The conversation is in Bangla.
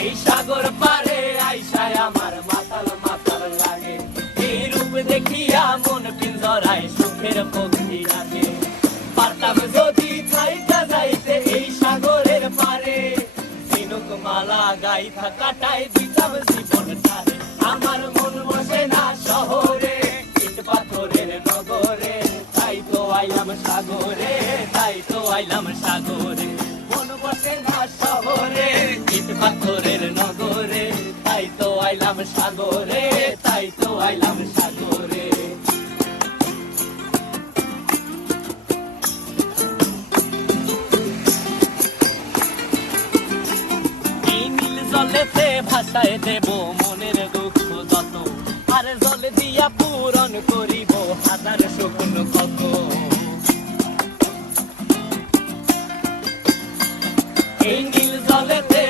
এই সাগর পারে আইসায় আমার মাতাল মাতাল লাগে, এই রূপ দেখিয়া মন পিঞ্জরায় সুখের পক্ষী রাখে। পারতাম যদি থাইকা যাইতে এই সাগরের পারে, ঝিনুক মালা গাইথা কাটাই দিতাম জীবন টারে। আমার মন বসে না শহরে, ইট পাথরের নগরে, তাই তো আইলাম সাগরে, তাই তো আইলাম সাগরে। মন বসে না শহরে, ইট পাথরের নগরে, তাই তো আইলাম সাগরে, তাই তো আইলাম সাগরে। জলেতে ভাসায় দেব মনের দুঃখ যত, আর জলে দিয়া পূরণ করিব হাজার স্বপ্ন কত। এই নীল জলেতে